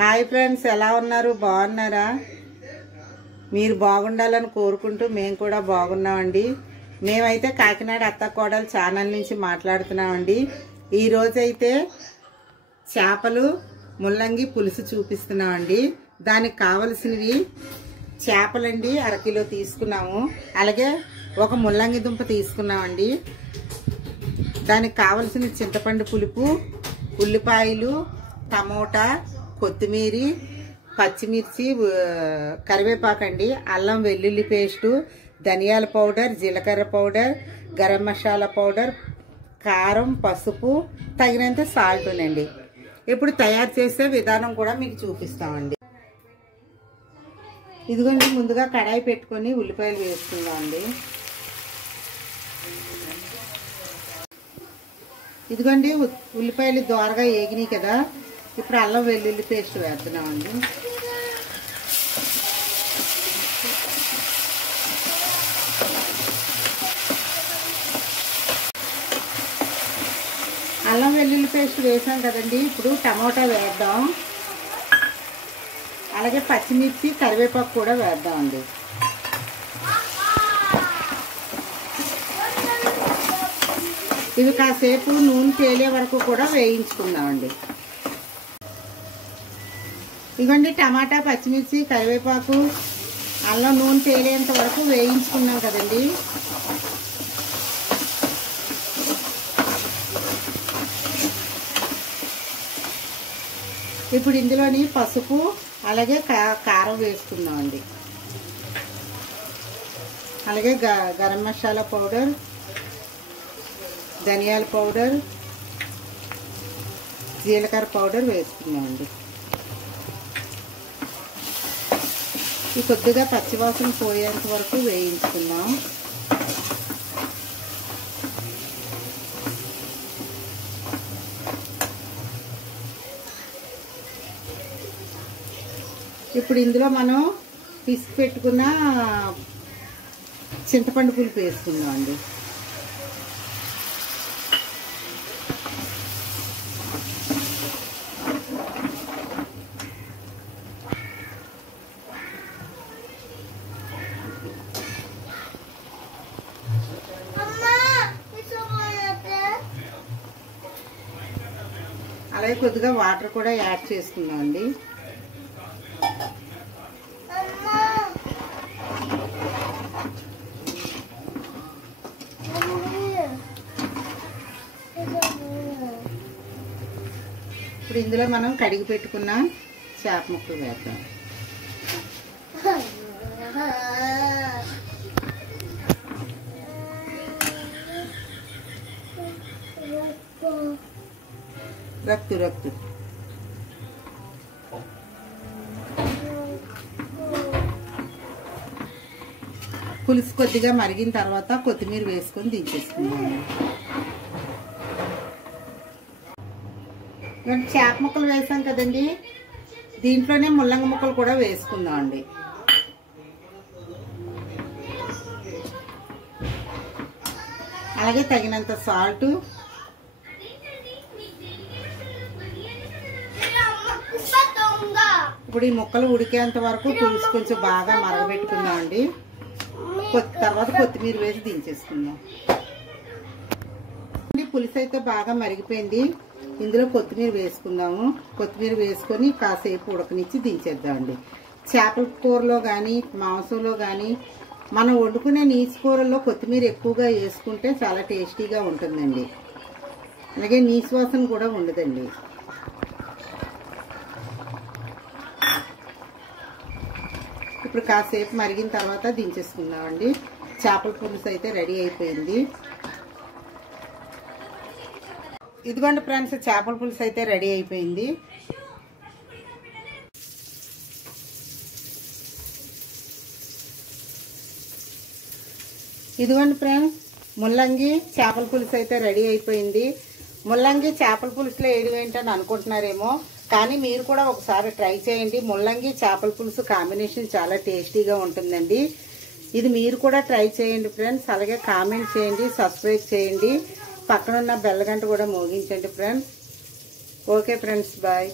Hi friends, ఎలా ఉన్నారు? బాగున్నారా? మీరు బాగుండాలని కోరుకుంటూ మేము కూడా బాగున్నామండి. మేమైతే కాకినాడ అత్త కోడలు ఛానల్ నుంచి మాట్లాడుతున్నామండి. ఈరోజైతే చేపలు ముల్లంగి పులుసు చూపిస్తున్నామండి. దానికి కావలసినవి చేపలండి 1/2 కిలో తీసుకున్నాము. అలాగే ఒక ముల్లంగి దుంప తీసుకున్నామండి. దానికి కావలసిన చింతపండు పులుపు, ఉల్లిపాయలు, టమోటా, కొత్తిమీర, పచ్చిమిర్చి, కరివేపాకండి, అల్లం వెల్లుల్లి పేస్టు, ధనియాల పౌడర్, జీలకర్ర పౌడర్, గరం మసాలా పౌడర్, కారం, పసుపు, తగినంత సాల్ట్నండి. ఇప్పుడు తయారు చేసే విధానం కూడా మీకు చూపిస్తామండి. ఇదిగోండి, ముందుగా కడాయి పెట్టుకొని ఉల్లిపాయలు వేసుకుందామండి. ఇదిగోండి, ఉల్లిపాయలు దోరగా ఏగినాయి కదా. ఇప్పుడు అల్లం వెల్లుల్లి పేస్ట్ వేస్తున్నామండి. అల్లం వెల్లుల్లి పేస్ట్ వేసాం కదండి. ఇప్పుడు టమోటా వేద్దాం. అలాగే పచ్చిమిర్చి, కరివేపాకు కూడా వేద్దామండి. ఇవి కాసేపు నూనె తేలే వరకు కూడా వేయించుకుందామండి. ఇవ్వండి, టమాటా, పచ్చిమిర్చి, కరివేపాకు, అల్లం నూనె తేలేంత వరకు వేయించుకున్నాం కదండి. ఇప్పుడు ఇందులోని పసుపు అలాగే కారం వేసుకుందామండి. అలాగే గరం మసాలా పౌడర్, ధనియాల పౌడర్, జీలకర్ర పౌడర్ వేసుకున్నామండి. ఈ కొద్దిగా పచ్చివాసన పోయేంత వరకు వేయించుకున్నాం. ఇప్పుడు ఇందులో మనం పిసికి పెట్టుకున్న చింతపండు పులుపు వేసుకుందాం అండి. అలాగే కొద్దిగా వాటర్ కూడా యాడ్ చేసుకుందాం అండి. ఇప్పుడు ఇందులో మనం కడిగి పెట్టుకున్న చేప ముక్కలు వేద్దాం. రక్తు పులుసు కొద్దిగా మరిగిన తర్వాత కొత్తిమీర వేసుకొని దించేసుకుందాం. చేప ముక్కలు వేసాం కదండి, దీంట్లోనే ముల్లంగి ముక్కలు కూడా వేసుకుందాం అండి. అలాగే తగినంత సాల్ట్, ఇప్పుడు ఈ ముక్కలు ఉడికేంత వరకు పులుసు కొంచెం బాగా మరగబెట్టుకుందాం అండి. తర్వాత కొత్తిమీర వేసి దించేసుకుందాం. పులుసు అయితే బాగా మరిగిపోయింది. ఇందులో కొత్తిమీర వేసుకుందాము. కొత్తిమీర వేసుకొని కాసేపు ఉడకనిచ్చి దించేద్దామండి. చేపల కూరలో కానీ మాంసంలో కానీ మనం వండుకునే నీచు కూరల్లో కొత్తిమీర ఎక్కువగా వేసుకుంటే చాలా టేస్టీగా ఉంటుందండి. అలాగే నీచు వాసన కూడా ఉండదండి. ఇప్పుడు కాసేపు మరిగిన తర్వాత దించేసుకుందామండి. చేపల పులుసు అయితే రెడీ అయిపోయింది. ఇదిగోండి ఫ్రెండ్స్, చేపల పులుసు అయితే రెడీ అయిపోయింది. ఇదిగోండి ఫ్రెండ్స్, ముల్లంగి చేపల పులుసు అయితే రెడీ అయిపోయింది. ముల్లంగి చేపల పులుసులో వేయడం ఏంటని అనుకుంటున్నారేమో, కానీ మీరు కూడా ఒకసారి ట్రై చేయండి. ముల్లంగి చేపల పులుసు కాంబినేషన్ చాలా టేస్టీగా ఉంటుందండి. ఇది మీరు కూడా ట్రై చేయండి ఫ్రెండ్స్. అలాగే కామెంట్ చేయండి, సబ్స్క్రైబ్ చేయండి, పక్కనున్న బెల్ గంట కూడా మోగించండి ఫ్రెండ్స్. Okay friends, bye.